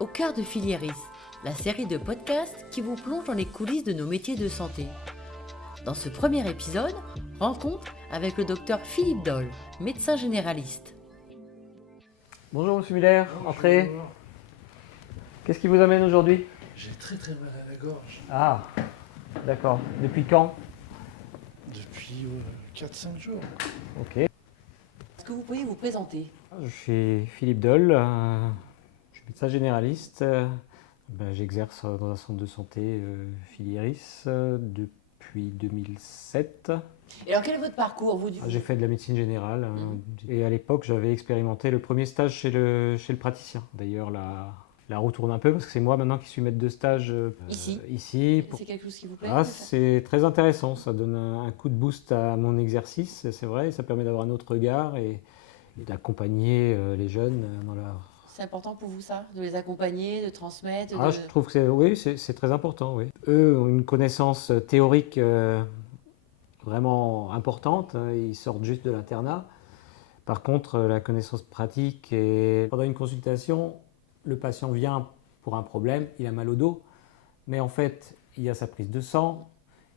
Au cœur de Filieris, la série de podcasts qui vous plonge dans les coulisses de nos métiers de santé. Dans ce premier épisode, rencontre avec le docteur Philippe Doll, médecin généraliste. Bonjour Monsieur Muller, entrez. Qu'est-ce qui vous amène aujourd'hui? J'ai très mal à la gorge Ah, d'accord. Depuis quand? depuis 4-5 jours. Ok. Est-ce que vous pourriez vous présenter? Je suis Philippe Doll, je suis médecin généraliste. J'exerce dans un centre de santé Filieris depuis 2007. Et alors quel est votre parcours vous du coup? J'ai fait de la médecine générale et à l'époque j'avais expérimenté le premier stage chez le praticien. D'ailleurs la roue tourne un peu parce que c'est moi maintenant qui suis maître de stage ici. C'est quelque chose qui vous plaît? C'est très intéressant, ça donne un coup de boost à mon exercice, c'est vrai, ça permet d'avoir un autre regard et d'accompagner les jeunes dans leur... C'est important pour vous ça? De les accompagner, de transmettre? Je trouve que c'est très important, oui. Eux ont une connaissance théorique vraiment importante, ils sortent juste de l'internat. Par contre, la connaissance pratique, et pendant une consultation, le patient vient pour un problème, il a mal au dos, mais en fait, il y a sa prise de sang,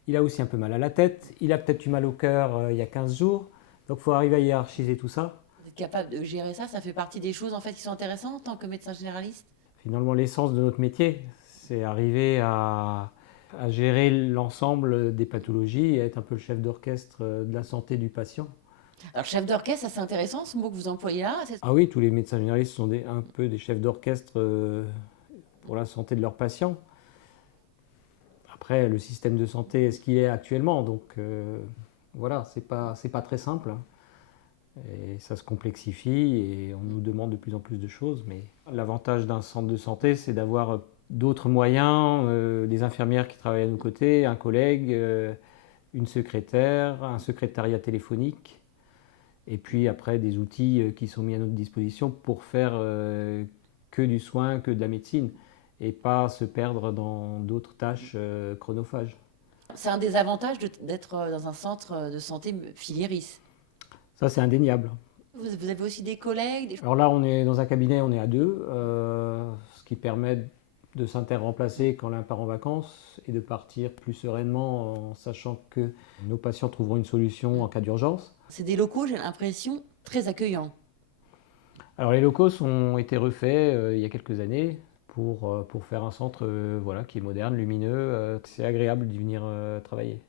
il a aussi un peu mal à la tête, il a peut-être eu mal au cœur il y a 15 jours, donc il faut arriver à hiérarchiser tout ça. Vous êtes capable de gérer ça? Ça fait partie des choses en fait qui sont intéressantes en tant que médecin généraliste? Finalement, l'essence de notre métier, c'est arriver à gérer l'ensemble des pathologies et être un peu le chef d'orchestre de la santé du patient. Alors chef d'orchestre, ça c'est intéressant ce mot que vous employez là. Ah oui, tous les médecins généralistes sont un peu des chefs d'orchestre pour la santé de leurs patients. Après, le système de santé est ce qu'il est actuellement, donc voilà, c'est pas très simple. Et ça se complexifie et on nous demande de plus en plus de choses. Mais l'avantage d'un centre de santé, c'est d'avoir d'autres moyens, des infirmières qui travaillent à nos côtés, un collègue, une secrétaire, un secrétariat téléphonique. Et puis après, des outils qui sont mis à notre disposition pour faire que du soin, que de la médecine, et pas se perdre dans d'autres tâches chronophages. C'est un des avantages d'être dans un centre de santé Filieris. Ça, c'est indéniable. Vous avez aussi des collègues? Alors là, on est dans un cabinet, on est à deux, ce qui permet de s'interremplacer quand l'un part en vacances et de partir plus sereinement en sachant que nos patients trouveront une solution en cas d'urgence. C'est des locaux, j'ai l'impression, très accueillants. Alors les locaux ont été refaits il y a quelques années pour faire un centre qui est moderne, lumineux. C'est agréable d'y venir travailler.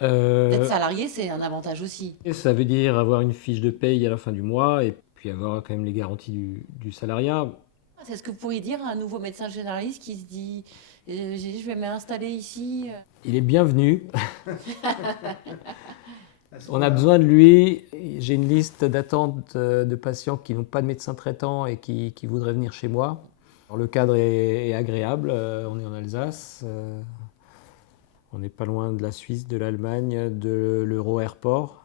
D'être salarié, c'est un avantage aussi. Et ça veut dire avoir une fiche de paye à la fin du mois et puis avoir quand même les garanties du salariat. C'est ce que vous pourriez dire à un nouveau médecin généraliste qui se dit je vais m'installer ici. Il est bienvenu. On a besoin de lui. J'ai une liste d'attente de patients qui n'ont pas de médecin traitant et qui voudraient venir chez moi. Alors, le cadre est agréable. On est en Alsace. On n'est pas loin de la Suisse, de l'Allemagne, de l'Euro-Airport.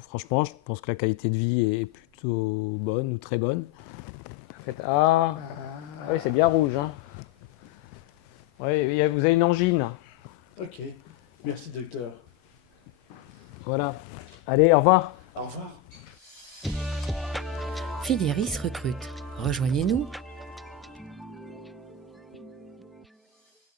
Franchement, je pense que la qualité de vie est plutôt bonne ou très bonne. Ah oui, c'est bien rouge. Hein. Oui, vous avez une angine. Ok, merci docteur. Voilà. Allez, au revoir. Au revoir. Filieris recrute. Rejoignez-nous